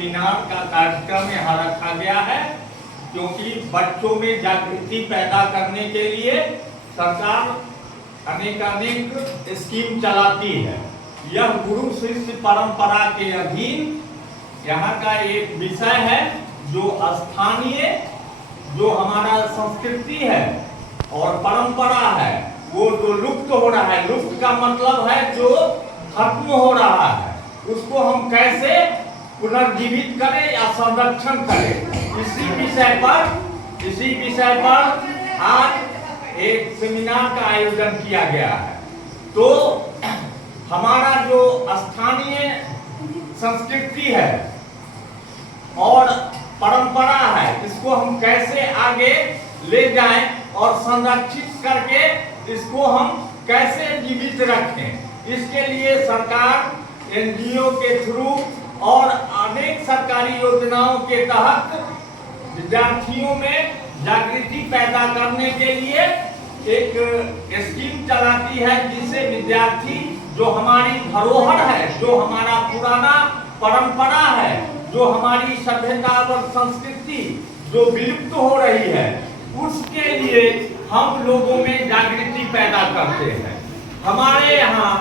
Seminar का कार्यक्रम यहाँ रखा गया है, क्योंकि बच्चों में जागृति पैदा करने के लिए सरकार अनेक स्कीम चलाती है। यह गुरु शिष्य परंपरा के अधीन यहाँ का एक विषय है, जो स्थानीय जो हमारा संस्कृति है और परंपरा है, वो जो लुप्त हो रहा है, लुप्त का मतलब है जो खत्म हो रहा है, उसको हम कैसे पुनर्जीवित करें या संरक्षण करें, इसी विषय पर आज एक सेमिनार का आयोजन किया गया है। तो हमारा जो स्थानीय संस्कृति है और परंपरा है, इसको हम कैसे आगे ले जाएं और संरक्षित करके इसको हम कैसे जीवित रखें, इसके लिए सरकार एनजीओ के थ्रू और अनेक सरकारी योजनाओं के तहत विद्यार्थियों में जागृति पैदा करने के लिए एक स्कीम चलाती है, जिससे विद्यार्थी जो हमारी धरोहर है, जो हमारा पुराना परंपरा है, जो हमारी सभ्यता और संस्कृति जो विलुप्त हो रही है, उसके लिए हम लोगों में जागृति पैदा करते हैं। हमारे यहाँ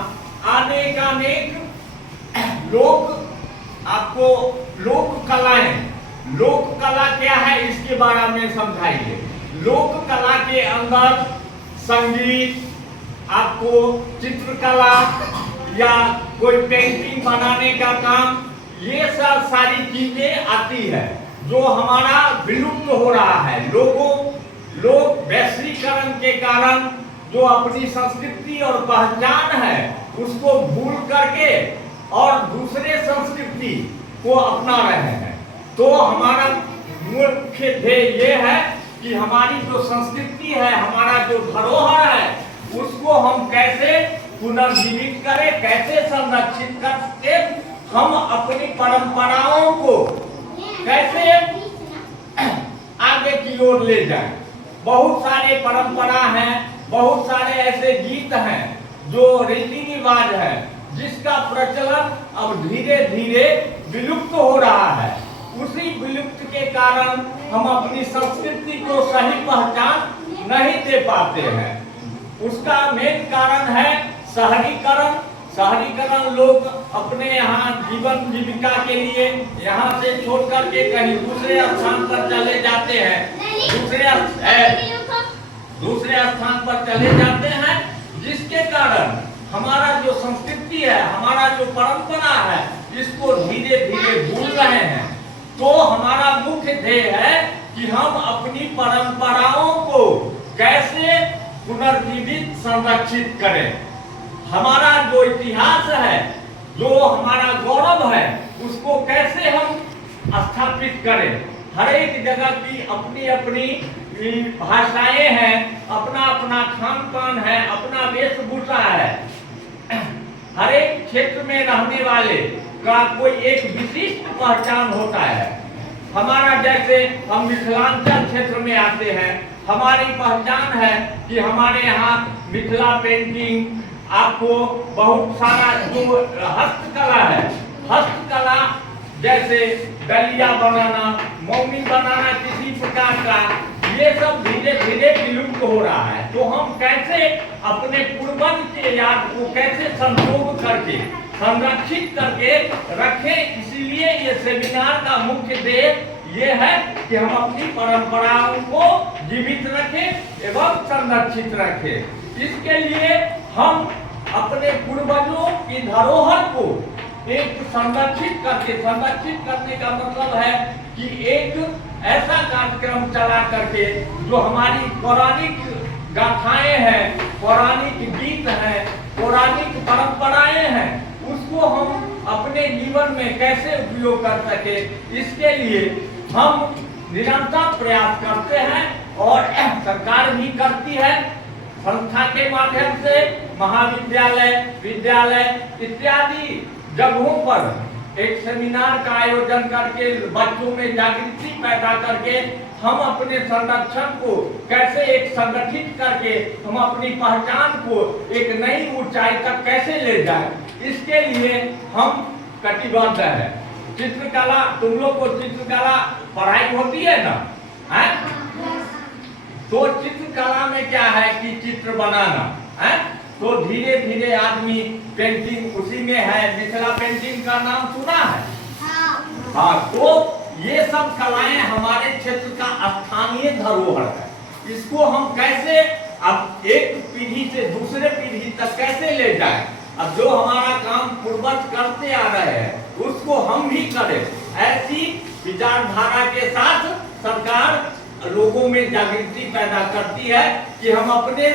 अनेक लोग, आपको लोक कला क्या है इसके बारे में समझाइए। लोक कला के अंदर संगीत, आपको चित्रकला या कोई पेंटिंग बनाने का काम, ये सब सारी चीजें आती है, जो हमारा विलुप्त हो रहा है। लोग वैश्वीकरण के कारण जो अपनी संस्कृति और पहचान है उसको भूल करके और दूसरे संस्कृति को अपना रहे हैं। तो हमारा मुख्य ध्येय ये है कि हमारी जो संस्कृति है, हमारा जो धरोहर है, उसको हम कैसे पुनर्जीवित करें, कैसे संरक्षित करके हम अपनी परंपराओं को कैसे आगे की ओर ले जाएं। बहुत सारे परंपरा हैं, बहुत सारे ऐसे गीत हैं जो रीति रिवाज है, जिसका प्रचलन अब धीरे धीरे विलुप्त हो रहा है। उसी विलुप्त के कारण हम अपनी संस्कृति को सही पहचान नहीं दे पाते हैं। उसका मेन कारण है शहरीकरण। लोग अपने यहाँ जीवन जीविका के लिए यहाँ से छोड़ करके कहीं दूसरे स्थान पर चले जाते हैं, दूसरे स्थान पर चले जाते हैं, जिसके कारण हमारा जो संस्कृति है, हमारा जो परंपरा है, इसको धीरे धीरे भूल रहे हैं। तो हमारा मुख्य ध्येय है कि हम अपनी परंपराओं को कैसे पुनर्जीवित संरक्षित करें। हमारा जो इतिहास है, जो हमारा गौरव है, उसको कैसे हम स्थापित करें। हर एक जगह की अपनी अपनी भाषाएं हैं, अपना अपना खान पान है, अपना वेशभूषा है। हर एक क्षेत्र में रहने वाले का कोई एक विशिष्ट पहचान होता है। हमारा जैसे हम मिथिलांचल क्षेत्र में आते हैं, हमारी पहचान है कि हमारे यहाँ मिथिला पेंटिंग, आपको बहुत सारा जो हस्तकला है, हस्तकला जैसे डलिया बनाना, मौनी बनाना, किसी प्रकार का, ये सब धीरे धीरे विलुप्त हो रहा है। तो हम कैसे अपने पूर्वज के याद को कैसे संजोग करके संरक्षित करके रखें, इसीलिए ये सेमिनार का मुख्य ध्येय ये है कि हम अपनी परंपराओं को जीवित रखें एवं संरक्षित रखें। इसके लिए हम अपने पूर्वजों की धरोहर को एक संरक्षित करने का मतलब है कि एक ऐसा कार्यक्रम चला करके जो हमारी पौराणिक गाथाएं हैं, पौराणिक गीत हैं, पौराणिक परंपराएं हैं, उसको हम अपने जीवन में कैसे उपयोग कर सके, इसके लिए हम निरंतर प्रयास करते हैं और सरकार भी करती है। संस्था के माध्यम से महाविद्यालय, विद्यालय इत्यादि जगहों पर एक सेमिनार का आयोजन करके बच्चों में जागृति पैदा करके हम अपने संरक्षण को कैसे एक संगठित करके हम अपनी पहचान को एक नई ऊंचाई तक कैसे ले जाएं, इसके लिए हम कटिबद्ध हैं। चित्रकला, तुम लोग को चित्रकला पढ़ाई होती है ना, है? तो चित्रकला में क्या है कि चित्र बनाना है, तो धीरे धीरे आदमी पेंटिंग उसी में है। मिथिला पेंटिंग का नाम सुना है? हाँ, तो ये सब कलाएं हमारे क्षेत्र का स्थानीय धरोहर है। इसको हम कैसे अब एक पीढ़ी से दूसरे पीढ़ी तक कैसे ले जाएं? अब जो हमारा काम पूर्वज करते आ रहे हैं उसको हम भी करें। ऐसी विचारधारा के साथ सरकार लोगों में जागृति पैदा करती है कि हम अपने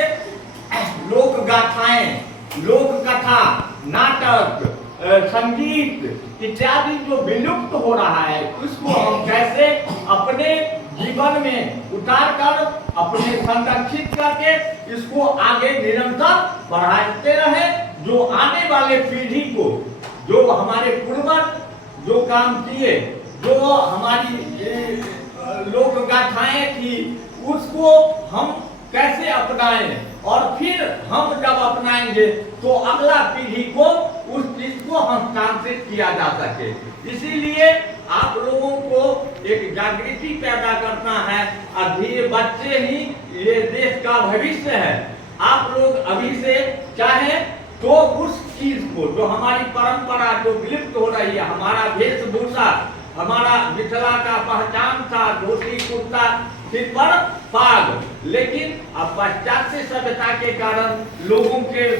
लोक गाथाएं, लोक कथा, नाटक, संगीत इत्यादि जो विलुप्त हो रहा है उसको हम कैसे अपने जीवन में उतार कर अपने संरक्षित करके इसको आगे निरंतर बढ़ाते रहे। जो आने वाले पीढ़ी को, जो हमारे पूर्वज जो काम किए, जो हमारी लोक गाथाएं थी उसको हम कैसे अपनाएं, और फिर हम जब अपनाएंगे तो अगला पीढ़ी को उस चीज को हस्तांतरित किया जा सके। इसीलिए आप लोगों को एक जागृति पैदा करना है। अधीर बच्चे ही ये देश का भविष्य है। आप लोग अभी से चाहे तो उस चीज को, जो हमारी परंपरा जो विलुप्त हो रही है, हमारा वेशभूषा, हमारा मिथिला का पहचान था धोती कुर्ता सिर पर पाग, लेकिन अब पाश्चात्य सभ्यता के कारण लोगों के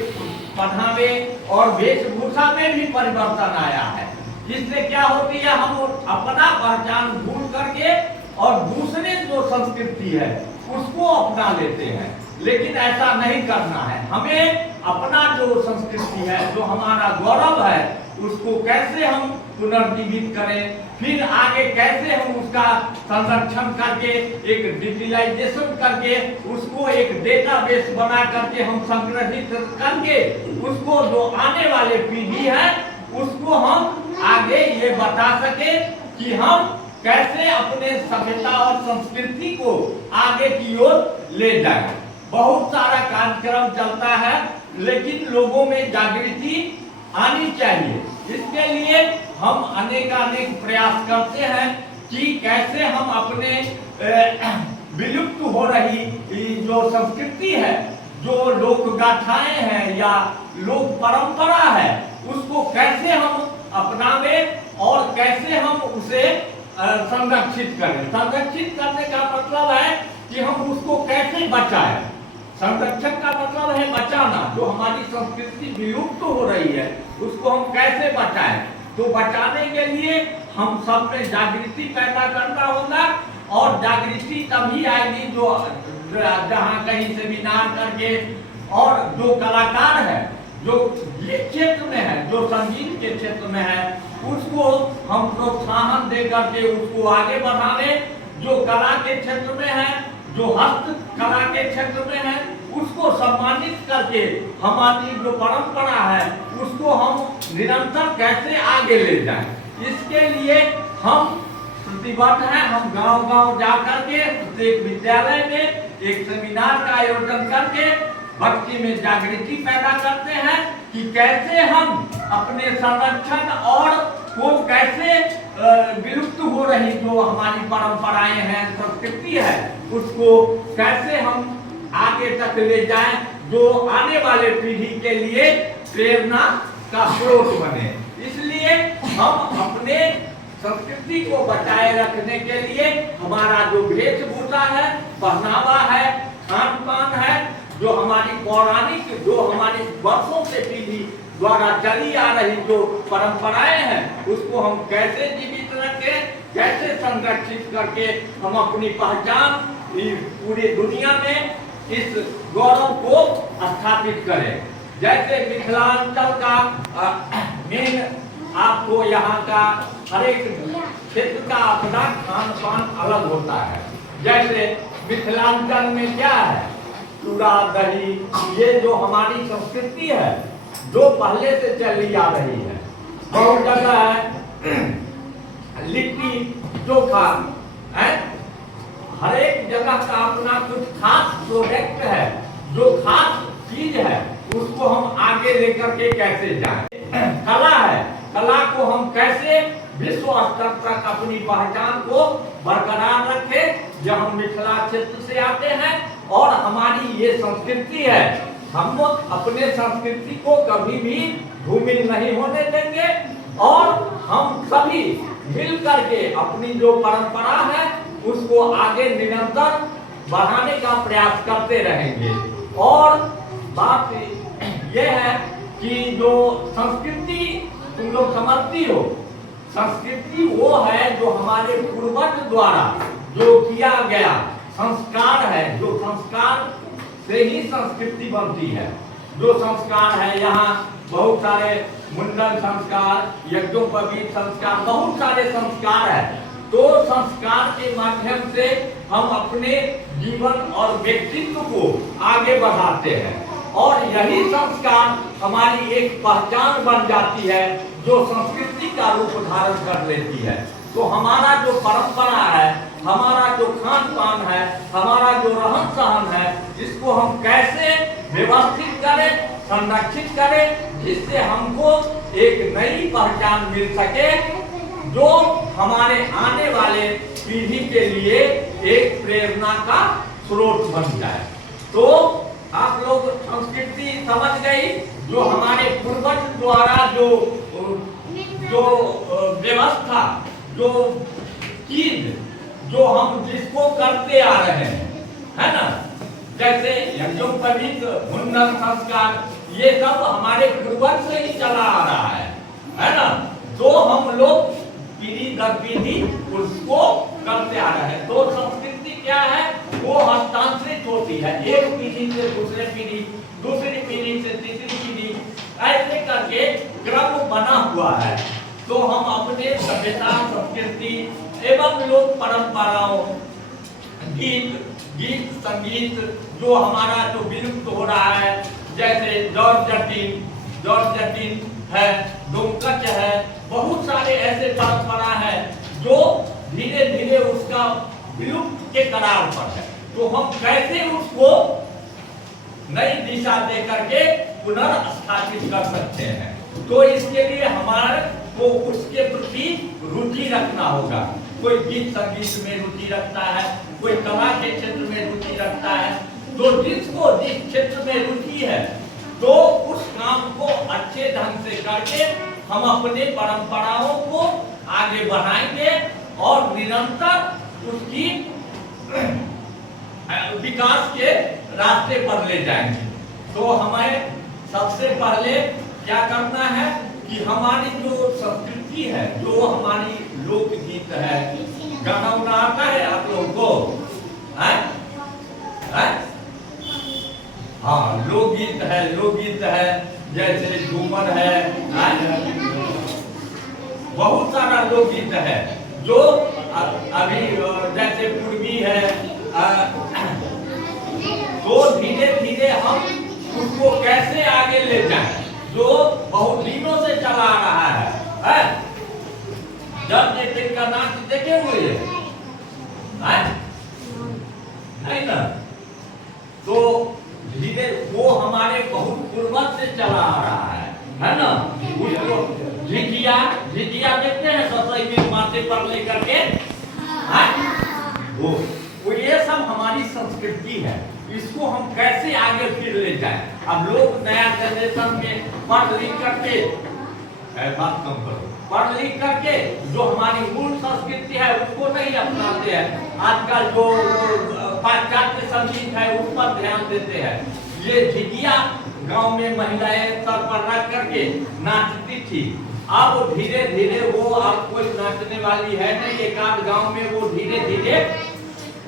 पहनावे और वेशभूषा में भी परिवर्तन आया है। जिससे क्या होती है, हम अपना पहचान भूल करके और दूसरे जो संस्कृति है उसको अपना लेते हैं। लेकिन ऐसा नहीं करना है। हमें अपना जो संस्कृति है, जो हमारा गौरव है, उसको कैसे हम पुनर्जीवित करें, फिर आगे कैसे हम उसका संरक्षण करके एक डिजिटलाइजेशन करके उसको एक डेटाबेस बना करके हम संग्रहित करके उसको जो आने वाले पीढ़ी है उसको हम आगे ये बता सके कि हम कैसे अपने सभ्यता और संस्कृति को आगे की ओर ले जाएं। बहुत सारा कार्यक्रम चलता है, लेकिन लोगों में जागृति आनी चाहिए। इसके लिए हम अनेक प्रयास करते हैं कि कैसे हम अपने विलुप्त हो रही जो संस्कृति है, जो लोक गाथाएं हैं या लोक परंपरा है, उसको कैसे हम अपनावे और कैसे हम उसे संरक्षित करें। संरक्षित करने का मतलब है कि हम उसको कैसे बचाएं। संरक्षण का मतलब है बचाना। जो हमारी संस्कृति विलुप्त हो रही है उसको हम कैसे बचाएं। तो बचाने के लिए हम सब में जागृति पैदा करना होगा, और जागृति तभी आएगी जो जहाँ कहीं सेमिनार करके, और जो कलाकार है जो ये क्षेत्र में है, जो संगीत के क्षेत्र में है, उसको हम प्रोत्साहन दे करके उसको आगे बढ़ाने। जो कला के क्षेत्र में है, जो हस्त कला के क्षेत्र में है, उसको सम्मानित करके हमारी जो परंपरा है उसको हम निरंतर कैसे आगे ले जाएं। इसके लिए हम प्रतिबद्ध हैं। हम गांव-गांव जा करके प्रत्येक विद्यालय में एक सेमिनार का आयोजन करके भक्ति में जागृति पैदा करते हैं कि कैसे हम अपने संरक्षण और को कैसे विलुप्त हो रही जो हमारी परंपराएं हैं, संस्कृति है, उसको कैसे हम आगे तक ले जाएं, जो आने वाले पीढ़ी के लिए प्रेरणा का स्रोत बने। इसलिए हम अपने संस्कृति को बचाए रखने के लिए हमारा जो वेशभूषा है, पहनावा है, खान पान है, जो हमारी पौराणिक, जो हमारी वर्षों से पीढ़ी द्वारा चली आ रही जो परंपराएं हैं, उसको हम कैसे जीवित रखें, कैसे संरक्षित करके हम अपनी पहचान पूरी दुनिया में इस गौरव को स्थापित करें। जैसे मिथिलांचल का मेन, आपको यहाँ का हर एक क्षेत्र का अपना खान पान अलग होता है। जैसे मिथिलांचल में क्या है, चूड़ा दही, ये जो हमारी संस्कृति है जो पहले से चली आ रही है। बहुत जगह है लिट्टी चोखा है, हर एक जगह का अपना कुछ खास प्रोडक्ट है, जो खास चीज है, उसको हम आगे लेकर के कैसे जाएं। कला है, कला को हम कैसे विश्व स्तर तक अपनी पहचान को बरकरार रखे। जब हम मिथिला क्षेत्र से आते हैं और हमारी ये संस्कृति है, हम लोग अपने संस्कृति को कभी भी धूमिल नहीं होने देंगे और हम सभी मिल करके अपनी जो परंपरा है उसको आगे निरंतर बढ़ाने का प्रयास करते रहेंगे। और बात यह है कि जो संस्कृति तुम लोग समझती हो, संस्कृति वो है जो हमारे पूर्वज द्वारा जो किया गया संस्कार है, जो संस्कार से ही संस्कृति बनती है। जो संस्कार है, यहाँ बहुत सारे मुंडन संस्कार, यज्ञोपवीत संस्कार, बहुत सारे संस्कार है। तो संस्कार के माध्यम से हम अपने जीवन और व्यक्तित्व को आगे बढ़ाते हैं और यही संस्कार हमारी एक पहचान बन जाती है जो संस्कृति का रूप धारण कर लेती है। तो हमारा जो परंपरा है, हमारा जो खान पान है, हमारा जो रहन सहन है, इसको हम कैसे व्यवस्थित करें, संरक्षित करें, जिससे हमको एक नई पहचान मिल सके जो हमारे आने वाले पीढ़ी के लिए एक प्रेरणा का स्रोत बन जाए। तो आप लोग संस्कृति समझ गई, जो हमारे पूर्वज द्वारा जो व्यवस्था, जो चीज जो हम जिसको करते आ रहे हैं, है ना, जैसे यज्ञोपवीत, मुंडन संस्कार, ये सब हमारे पूर्वज से ही चला आ रहा है ना। तो हम लोग पीढ़ी दर पीढ़ी उसको करते आ रहे हैं। तो संस्कृति क्या है, वो हस्तांतरित होती है एक पीढ़ी से दूसरे पीढ़ी, दूसरी पीढ़ी से तीसरी पीढ़ी, ऐसे करके क्रम बना हुआ है। तो हम अपने सभ्यता, संस्कृति एवं लोक परंपराओं, गीत संगीत जो हमारा जो विलुप्त हो रहा है, जैसे जॉर्ज जटिन है, डोमकच है, बहुत सारे ऐसे परंपरा है जो धीरे धीरे उसका विलुप्त के कगार पर है। तो हम कैसे उसको नई दिशा दे करके पुनर्स्थापित कर सकते हैं। तो इसके लिए हमारे को उसके प्रति रुचि रखना होगा। कोई गीत संगीत में रुचि रखता है, कोई कला के क्षेत्र में रुचि रखता है। तो जिसको जिस क्षेत्र में रुचि है तो उस काम को अच्छे ढंग से करके हम अपने परंपराओं को आगे बढ़ाएंगे और निरंतर उसकी विकास के रास्ते पर ले जाएंगे। तो हमें सबसे पहले क्या करना है कि हमारी जो संस्कृति है, जो हमारी लोकगीत है, गाना उना आता है आप लोगों को? हाँ, लोकगीत है, जैसे झूमर है, बहुत सारा लोकगीत है जो अभी जैसे पूर्वी है। तो धीरे धीरे हम उसको कैसे आगे ले जाएं, जो बहुत दिनों से चला आ रहा है? जब ये दिन का नाच देखे हुए है नहीं ना, तो धीरे वो हमारे बहुत पूर्वज से चला आ रहा है ना। उसको झिझिया देखते हैं, ससुर की माथे पर लेकर के, वो ये सब हमारी संस्कृति है। इसको हम कैसे आगे फिर ले जाएं? अब लोग नया जनरेशन में पढ़ लिख करके, बात कम करो, पढ़ लिख करके जो हमारी मूल संस्कृति है उसको नहीं अपनाते हैं। आजकल जो पाश्चात्य संगीत है उस पर ध्यान देते हैं। ये झिझिया गांव में महिलाएं सर पर रख करके नाचती थी। अब धीरे धीरे वो अब कोई नाचने वाली है नहीं, एक आध गांव में वो धीरे धीरे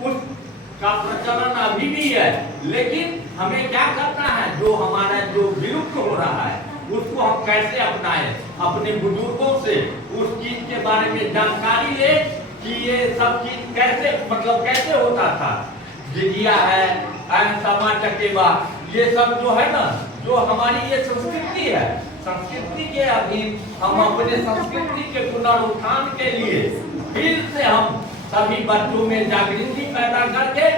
उसका प्रचलन अभी भी है। लेकिन हमें क्या करना है, जो हमारा जो विलुप्त हो रहा है उसको हम कैसे अपनाएं, अपने बुजुर्गों से उस चीज के बारे में जानकारी ले कि ये सब चीज कैसे, मतलब कैसे होता था। झिझिया है, समा चकेबा, ये सब जो है ना, जो हमारी ये संस्कृति है, संस्कृति के अधीन हम अपने संस्कृति के पुनरुत्थान के लिए फिर से हम सभी बच्चों में जागृति पैदा करके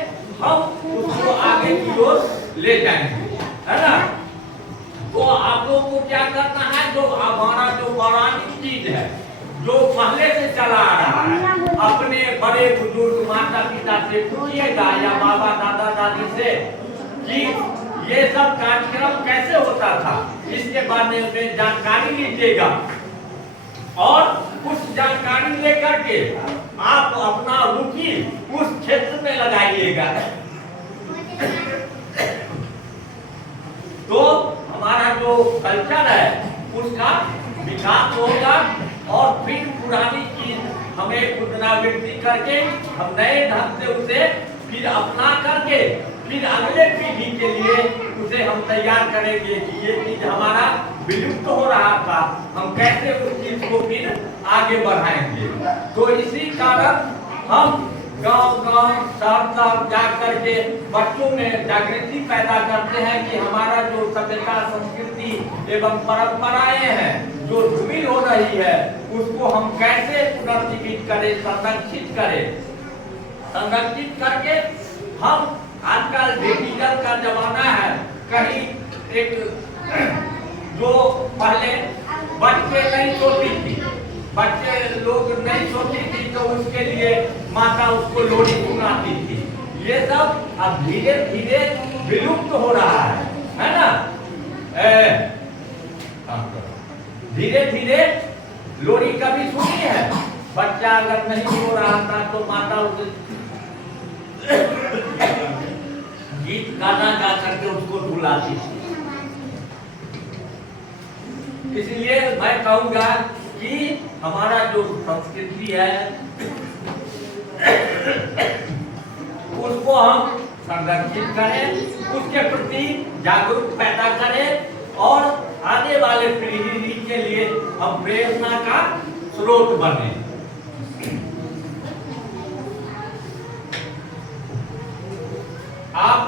हम उसको आगे की ओर ले जाएंगे, है ना। तो आप लोगों को क्या करना है, जो हमारा जो पौराणिक चीज है, जो पहले से चला आ रहा है, अपने बड़े बुजुर्ग माता पिता से पूछिएगा या बाबा दादा दादी से कि ये सब कार्यक्रम कैसे होता था, इसके बारे में जानकारी लीजिएगा और उस जानकारी लेकर के आप अपना रुचि उस क्षेत्र में लगाइएगा तो हमारा जो कल्चर है उसका विकास होगा और फिर पुरानी चीज हमें पुनरावृत्ति करके हम नए ढंग से उसे फिर अपना करके फिर अगले पीढ़ी के लिए उसे हम तैयार करेंगे कि ये चीज हमारा विलुप्त हो रहा था, हम कैसे उस चीज को फिर आगे बढ़ाएंगे। तो इसी कारण हम गांव-गांव शहर-शहर जा करके बच्चों में जागृति पैदा करते हैं कि हमारा जो सभ्यता संस्कृति एवं परंपराएं हैं जो धूमिल हो रही है उसको हम कैसे पुनर्जीवित करें, संरक्षित करके हम आजकल डिजिटल का जमाना है, कहीं एक जो पहले बच्चे नहीं सोती थी, बच्चे लोग नहीं सोती थी तो उसके लिए माता उसको लोरी सुनाती थी, ये सब अब धीरे धीरे विलुप्त हो रहा है ना। धीरे धीरे लोरी कभी सुनी है? बच्चा अगर नहीं सो रहा था तो माता उसे गीत गाना गा करके उसको रुलाती थी। इसलिए मैं कहूँगा कि हमारा जो संस्कृति है उसको हम संरक्षित करें, उसके प्रति जागरूक पैदा करें और आने वाले पीढ़ी के लिए हम प्रेरणा का स्रोत बने। आप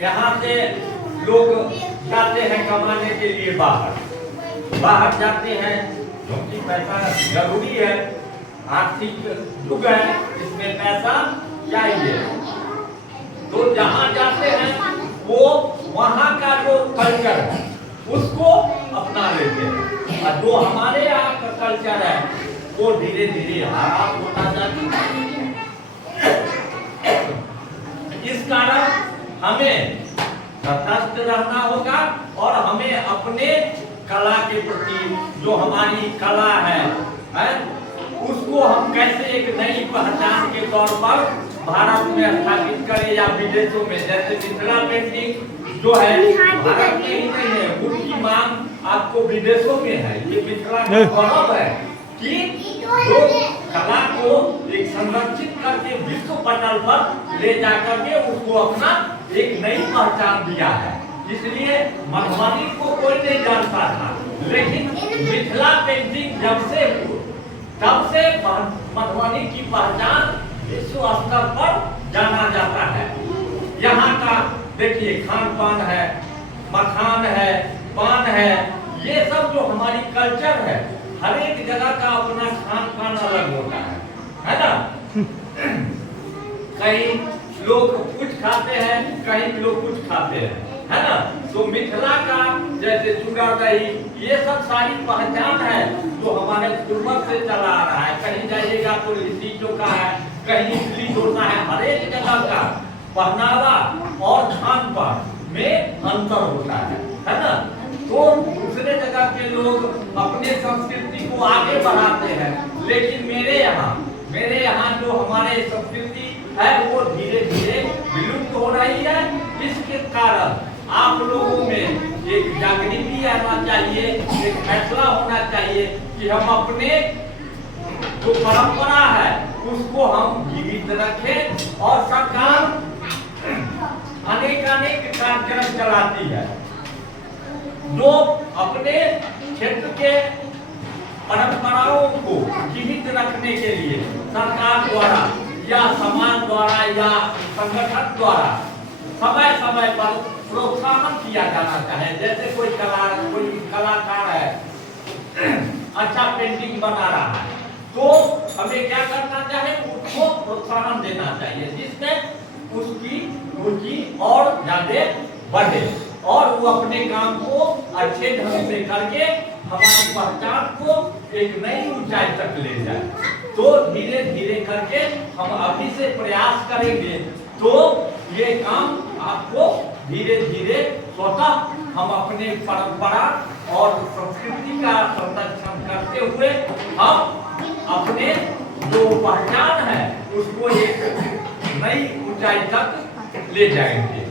यहाँ से लोग जाते हैं कमाने के लिए बाहर जाते हैं क्योंकि पैसा जरूरी है, आर्थिक युग है, इसमें पैसा चाहिए। तो जहाँ जाते हैं वो वहाँ का जो कल्चर है उसको अपना लेते हैं और जो हमारे यहाँ का कल्चर है वो धीरे धीरे आराम होता जाता है। इस कारण हमें तटस्थ रहना होगा और हमें अपने कला के प्रति जो हमारी कला है उसको हम कैसे एक नई पहचान के तौर पर भारत में स्थापित करें या विदेशों में। जैसे मिथिला पेंटिंग जो है भारत में ही नहीं है, उसकी मांग आपको विदेशों में है। ये मिथिला का गौरव है कि जो कला को एक संरक्षित करके विश्व पटल पर ले जाकर के उसको अपना एक नई पहचान दिया है। इसलिए मधुबनी को कोई नहीं जानता था, लेकिन मिथिला पेंटिंग जब से तब से मधुबनी की पहचान विश्व स्तर पर जाना जाता है। यहाँ का देखिए खान पान है, मखान है, पान है, ये सब जो हमारी कल्चर है, हर एक जगह का अपना खान पान अलग होता है ना। कहीं लोग कुछ खाते हैं, कहीं लोग कुछ खाते हैं, है ना। तो मिथिला का जैसे चूड़ा दही ये सब सारी पहचान है जो हमारे पूर्वज से चला आ रहा है। कहीं जाइएगा तो लिट्टी चोखा है, कहीं इडली डोसा है, हर एक जगह का पहनावा और खान पान में अंतर होता है ना। तो दूसरे जगह के लोग अपने संस्कृति को आगे बढ़ाते हैं, लेकिन मेरे यहाँ जो हमारे संस्कृति है वो धीरे धीरे विलुप्त हो रही है। इसके कारण आप लोगों में एक जागृति आना चाहिए, एक फैसला होना चाहिए कि हम अपने जो परंपरा है उसको हम जीवित रखें। और सरकार अनेक कार्यक्रम चलाती है जो अपने क्षेत्र के परंपराओं को जीवित रखने के लिए सरकार द्वारा या समाज द्वारा या संगठन द्वारा समय समय पर प्रोत्साहन किया जाना चाहिए। जैसे कोई कलाकार है, अच्छा पेंटिंग बना रहा है, तो हमें क्या करना चाहिए, उसको प्रोत्साहन देना चाहिए जिससे उसकी रुचि और ज्यादा बढ़े और वो अपने काम को अच्छे ढंग से करके हमारी पहचान को एक नई ऊंचाई तक ले जाए। तो धीरे धीरे करके हम अभी से प्रयास करेंगे तो ये काम आपको धीरे धीरे स्वतः हम अपने परंपरा और संस्कृति का संरक्षण करते हुए हम अपने जो पहचान है उसको एक नई ऊंचाई तक ले जाएंगे।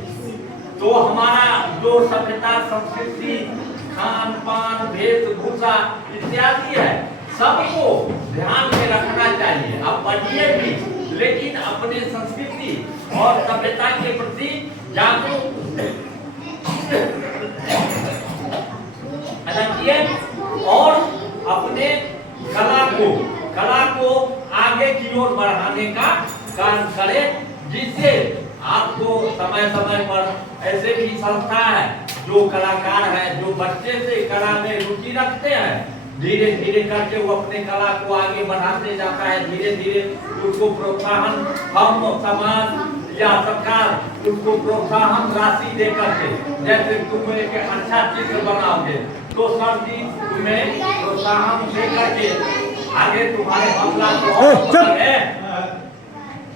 तो हमारा जो सभ्यता संस्कृति खान पान वेशभूषा इत्यादि है सबको ध्यान में रखना चाहिए। आप पढ़िए भी लेकिन अपने संस्कृति और सभ्यता के प्रति जागरूक रखिए और अपने कला को आगे की ओर बढ़ाने का काम करें, जिससे आपको समय समय पर ऐसे भी संस्था है जो कलाकार है जो बच्चे से कला में रुचि रखते हैं, धीरे धीरे करके वो अपने कला को आगे बढ़ाते जाता है। धीरे धीरे उसको प्रोत्साहन हम समाज या सरकार उसको प्रोत्साहन राशि दे करके, जैसे तुम एक अच्छा चित्र बनाओगे तो सर जी तुम्हें प्रोत्साहन दे करके आगे तुम्हारे हौसला को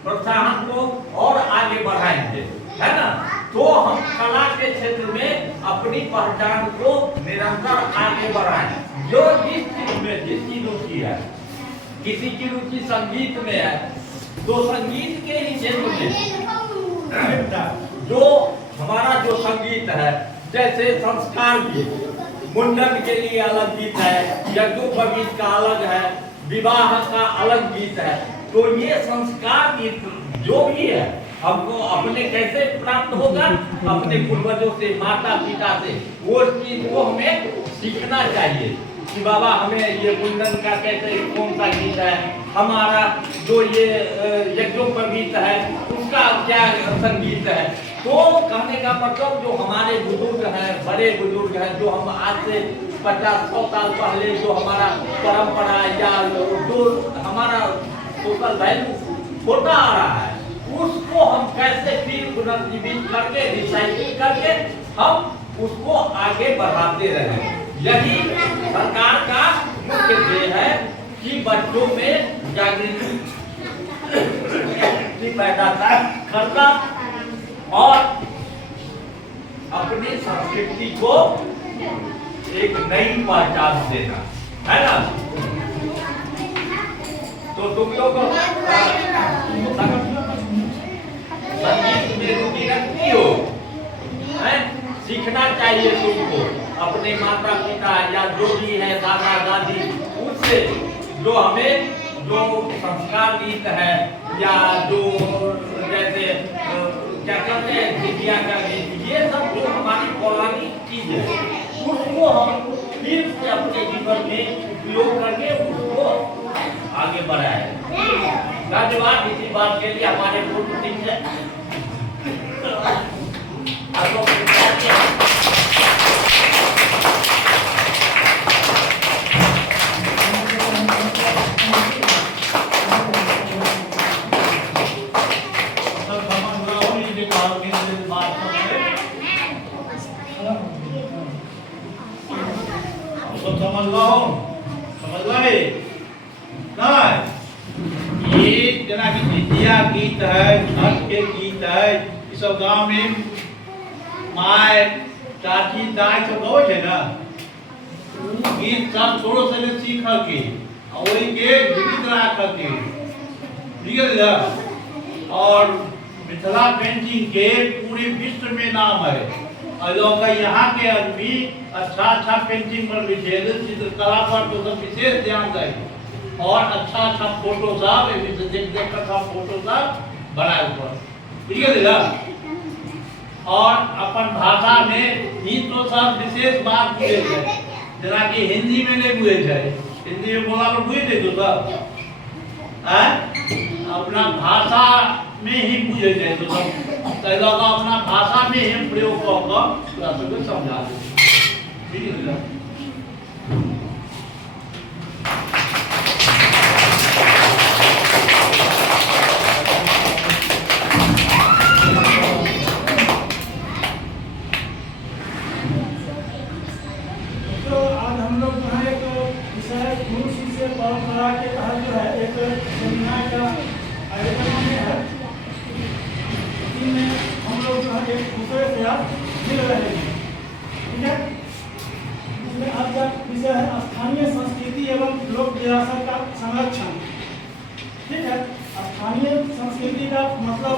प्रोत्साहन को और आगे बढ़ाएंगे, है ना। तो हम कला के क्षेत्र में अपनी पहचान को निरंतर आगे बढ़ाएं। जो जिस चीज में जिसकी रुचि है, किसी की रुचि संगीत में है तो संगीत के ही क्षेत्र में जो हमारा जो संगीत है, जैसे संस्कार गीत मुंडन के लिए अलग गीत है, यज्ञोपवीत का अलग है, विवाह का अलग गीत है। तो ये संस्कार गीत जो भी है हमको अपने कैसे प्राप्त होगा, अपने पूर्वजों से माता पिता से वो चीज को हमें सीखना चाहिए कि बाबा हमें ये मुंडन का कैसे कौन सा गीत है, हमारा जो ये यज्ञोपवीत है उसका क्या संगीत है। तो कहने का मतलब जो हमारे बुजुर्ग हैं, बड़े बुजुर्ग हैं, जो हम आज से 50-100 साल पहले जो हमारा परंपरा या जो हमारा सोशल वैल्यू होता आ रहा है उसको हम कैसे फिर पुनर्जीवित करके रिसाइकिल करके हम उसको आगे बढ़ाते रहे। यही सरकार का मुख्य ध्येय है कि बच्चों में जागृति पैदा करना और अपनी संस्कृति को एक नई पहचान देना, है ना। तो तुम लोग संगीत में रुचि रखती हो, सीखना चाहिए तुमको अपने माता पिता या जो भी है दादा दादी उससे, जो हमें जो संस्कार गीत है या जो जैसे क्या कहते हैं विद्या का गीत, ये सब जो हमारी पौराणिक चीज है उसको हम फिर से अपने जीवन में उपयोग करके उसको आगे बढ़ाए। धन्यवाद इसी बात के लिए हमारे पूर्व शिक्षक ये जना की जितिया गीत है, छठ के गीत है, इस सब गांव में माय चाची दाई सब गो है ना, गीत सब थोड़ो से सीख के और के जीवित रख के ठीक है। और मिथिला पेंटिंग के पूरे विश्व में नाम है और लोग यहाँ के आदमी अच्छा पेंटिंग पर विशेष चित्रकला पर तो सब विशेष ध्यान दें और अच्छा फोटो सब देख कर सब फोटो सब बनाए ऊपर ठीक है ना। और अपन भाषा में ही तो सब विशेष बात बुझे है, जना कि हिंदी में नहीं बुझे है, हिंदी में बोला तो बुझे थे तो सब अपना भाषा में ही बुझे थे तो सब अपना भाषा में ही प्रयोग कर समझा ठीक है ना। आज हम लोग जो है एक विषय मिल रहे हैं। ठीक है, इसमें आपका विषय है स्थानीय संस्कृति एवं लोक विरासत का संरक्षण। ठीक है, स्थानीय संस्कृति का मतलब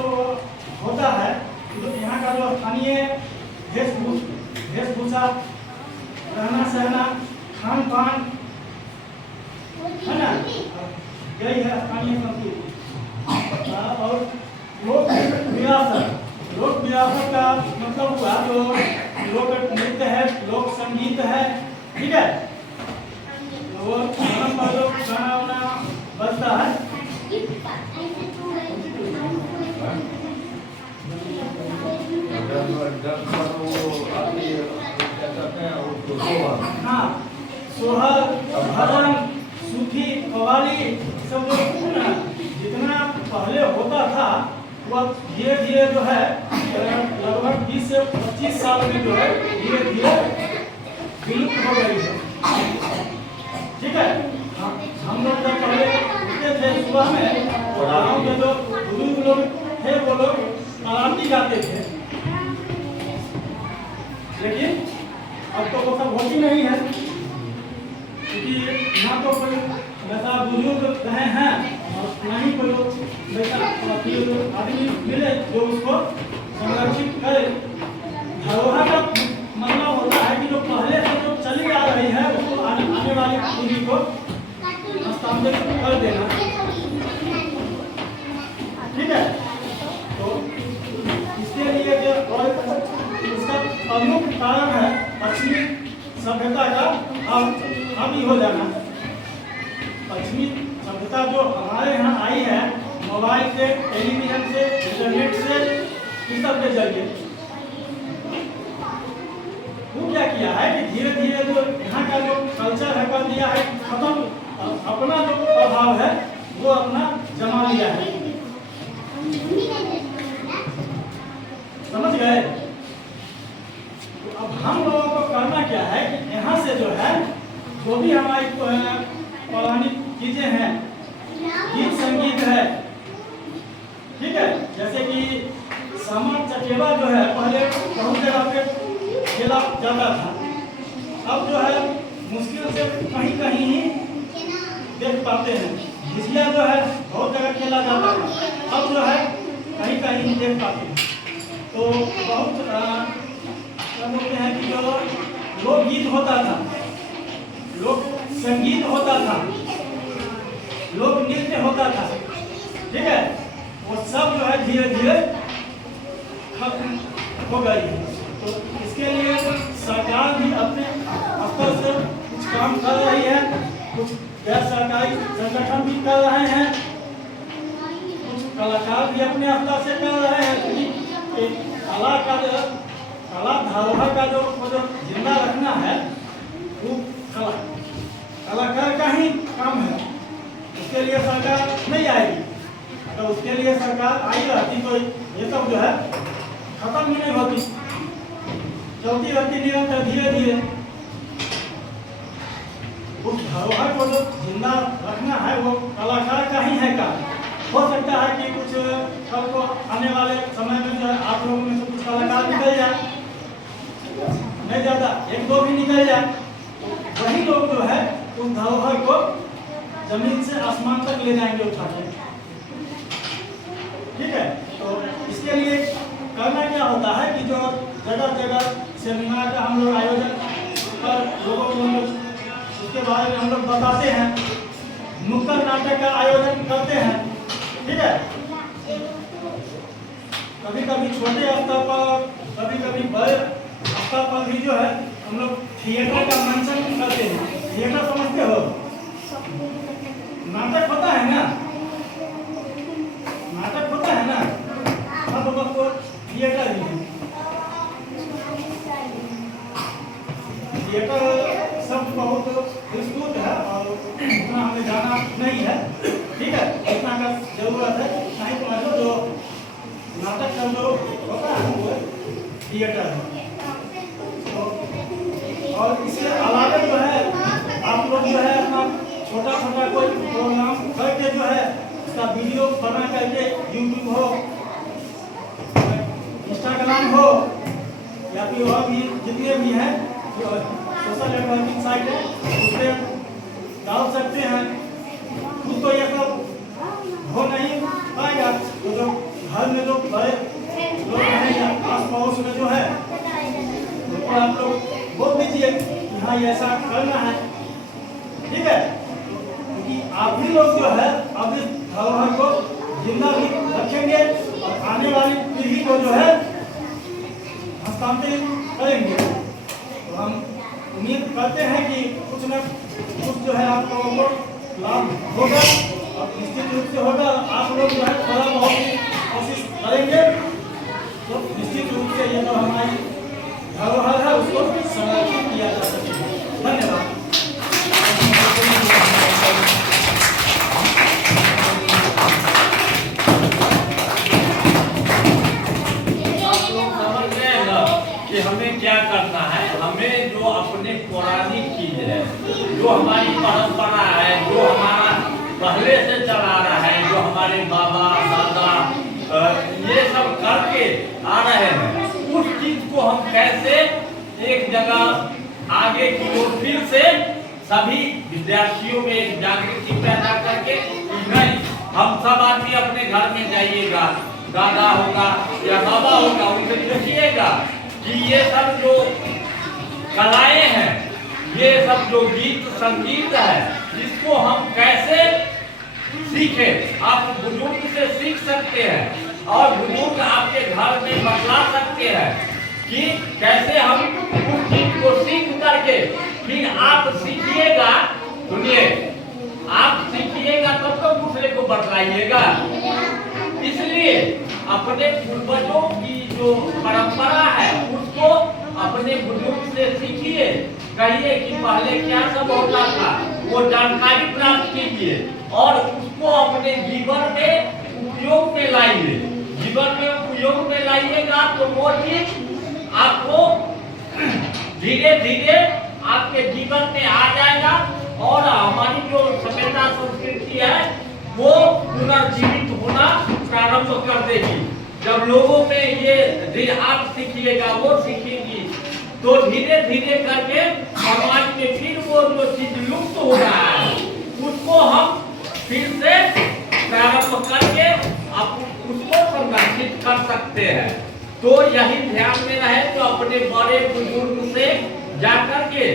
होता है तो यहाँ का जो स्थानीय वेशभूषा, रहना सहना, खान पान है ना, यही है स्थानीय संस्कृति। और लोक विरासत, लोक विरासत का मतलब हुआ जो लोक नृत्य है, लोक संगीत है। ठीक है, वो गाना वाना बजता है। हाँ, सोहर, भजन, सूफी, कव्वाली सब जितना पहले होता था वह धीरे धीरे जो है लगभग 20 से 25 साल में जो है धीरे धीरे विलुप्त हो गई है। ठीक है, हम लोग जब पहले उठते थे सुबह में, गाँव के जो बुजुर्ग लोग थे वो लोग कलांती गाते थे, लेकिन अब तो वो सब होती नहीं है, क्योंकि ना तो कोई वैसा बुजुर्ग रहे हैं और ना ही कोई लोग वैसा आदमी मिले जो उसको संरक्षित करे। धरोहर का मतलब होता है कि जो पहले से जो चली आ रही है उसको आने वाली पीढ़ी को हस्तांतरित कर देना। ठीक है, तो इसके लिए जो और इसका प्रमुख कारण है पश्चिमी सभ्यता का हावी हो जाना। पश्चिमी सभ्यता जो हमारे यहाँ आई है मोबाइल से, टेलीविजन से, इंटरनेट से, इस सब के जरिए वो क्या किया है कि धीरे धीरे जो यहाँ का जो कल्चर है कर दिया है खत्म, अपना जो प्रभाव है वो अपना जमा लिया है। समझ गए? तो अब हम लोगों को करना क्या है कि यहाँ से जो है जो भी हमारी पौराणिक चीजें हैं, गीत संगीत है, ठीक है, जैसे कि सामा चकेवा जो है पहले बहुत जगह पे खेला जाता था, अब जो है मुश्किल से कहीं कहीं ही देख पाते हैं। झिझिया जो है बहुत जगह खेला जाता था, अब जो है कहीं कहीं ही देख पाते हैं। तो बहुत क्या बोलते हैं कि जो लोकगीत होता था, लोक संगीत होता था, लोक नृत्य होता था, ठीक है, वो सब जो है धीरे धीरे खत्म हो गई है। तो इसके लिए सरकार भी अपने स्तर से कुछ काम कर रही है, कुछ गैर सरकारी संगठन भी कर रहे हैं, कुछ कलाकार भी अपने स्तर से कर रहे हैं। कला का जो कला धरोहर का जो जिंदा रखना है वो कलाकार का ही काम है। उसके लिए सरकार नहीं आएगी, तो उसके लिए सरकार आई रहती तो ये सब जो है खत्म ही नहीं होती, चलती रहती निरंतर धीरे धीरे। उस धरोहर को जो जिंदा रखना है वो कलाकार का ही है काम। हो सकता है कि कुछ कल को आने वाले समय में जो है आप लोगों में से कुछ कलाकार निकल जाए, नहीं ज़्यादा एक दो भी निकल जाए, वही लोग जो है उस धरोहर को जमीन से आसमान तक ले जाएंगे उठा के। ठीक है, तो इसके लिए करना क्या होता है कि जो जगह जगह सेमिनार का हम लोग आयोजन कर लोगों को हम लोग उसके बारे में हम लोग बताते हैं, नुक्कड़ नाटक का आयोजन करते हैं। ठीक है, कभी कभी छोटे स्तर पर, कभी कभी बड़े स्तर पर भी जो है हम लोग थिएटर का मंचन करते हैं। थिएटर समझते हो? नाटक होता है ना, नाटक होता है ना, सब लोग को थिएटर भी है। थिएटर सब बहुत विस्तृत है और उतना हमें जाना नहीं है। ठीक है, इतना का जरूरत है नहीं तो जो नाटक का जो होता है वो थिएटर है। और इसके अलावा जो है आप लोग जो है अपना छोटा छोटा कोई प्रोग्राम करके जो है उसका वीडियो बना करके यूट्यूब हो, इंस्टाग्राम हो या फिर और भी जितने भी हैं जो सोशल नेटवर्किंग साइट है उस पर डाल सकते हैं। खुद तो ये सब हो नहीं पाएगा, तो जो घर में जो बड़े लोग हैं या आस पड़ोस में जो है उनको आप लोग बोल दीजिए कि हाँ ये ऐसा करना है, ठीक है। क्योंकि आप ही लोग जो है अब इस धरोहर को जिंदा भी रखेंगे और आने वाली पीढ़ी को जो है हस्तांतरित करेंगे। तो हम उम्मीद करते हैं कि कुछ न कुछ जो है आप लोगों को लाभ होगा और निश्चित रूप से होगा। आप लोग जो है थोड़ा बहुत कोशिश करेंगे तो निश्चित रूप से ये जो हमारी धरोहर है उसको संरक्षित किया जा सकेगा। धन्यवाद। आप लोग समझ गए ना कि हमें क्या करना है। हमें जो अपने पौराणिक चीज है, जो हमारी परंपरा है, जो हमारा पहले से चला रहा है, जो हमारे बाबा दादा ये सब करके आ रहे हैं, उस चीज को हम कैसे एक जगह आगे की ओर फिर से सभी विद्यार्थियों में एक जागृति पैदा करके नहीं, हम सब आदमी अपने घर में जाइएगा, दादा होगा या बाबा होगा, उनसे देखिएगा कि ये सब जो कलाएं हैं, ये सब जो गीत संगीत है, इसको हम कैसे सीखे। आप बुजुर्ग से सीख सकते हैं और बुजुर्ग आपके घर में बतला सकते हैं कि कैसे हम उस चीज को सीख करके फिर आप सीखिएगा। सुनिए, आप सीखिएगा तब तो दूसरे को बतलाइएगा। इसलिए अपने पूर्वजों की जो परंपरा है उसको अपने बुजुर्ग से सीखिए, कहिए कि पहले क्या सब होता था, वो जानकारी प्राप्त कीजिए और उसको अपने जीवन में उपयोग में लाइए। जीवन में उपयोग में लाइएगा तो वो चीज आपको धीरे धीरे आपके जीवन में आ जाएगा और हमारी जो सभ्यता संस्कृति है वो पुनर्जीवित होना प्रारंभ कर देगी। जब लोगों में ये आप सीखिएगा, वो सीखेगी, तो धीरे धीरे करके समाज में फिर वो जो चीज लुप्त हो रहा है उसको हम फिर से प्रारंभ करके उसको संरक्षित कर सकते हैं। तो यही ध्यान में रहे, तो अपने बड़े बुजुर्ग से जाकर के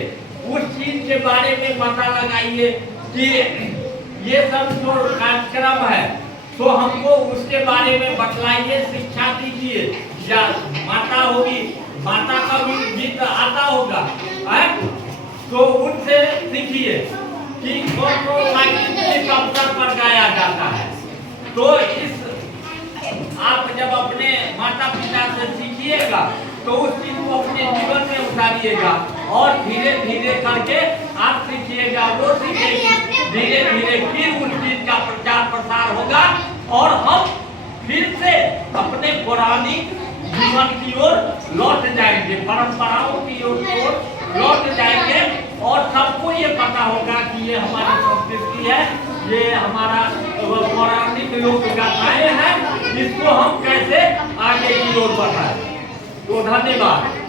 उस चीज के बारे में पता लगाइए कि ये सब जो कार्यक्रम है तो हमको उसके बारे में बतलाइए, शिक्षा दीजिए। या माता होगी, माता का भी गीत आता होगा है? तो उनसे सीखिए कि कौन किस अवसर पर गाया जाता है। तो इस आप जब अपने माता पिता से सीखिएगा तो उस चीज को अपने जीवन में उतारिएगा और धीरे धीरे करके आप सीखिएगा, वो सीखेगी, धीरे धीरे फिर उस चीज का प्रचार प्रसार होगा और हम फिर से अपने पौराणिक जीवन की ओर लौट जाएंगे, परंपराओं की ओर लौट जाएंगे और सबको ये पता होगा कि ये हमारी संस्कृति है, ये हमारा पौराणिक लोक गाथाएं हैं, इसको हम कैसे आगे की ओर बढ़ाएं। तो धन्यवाद।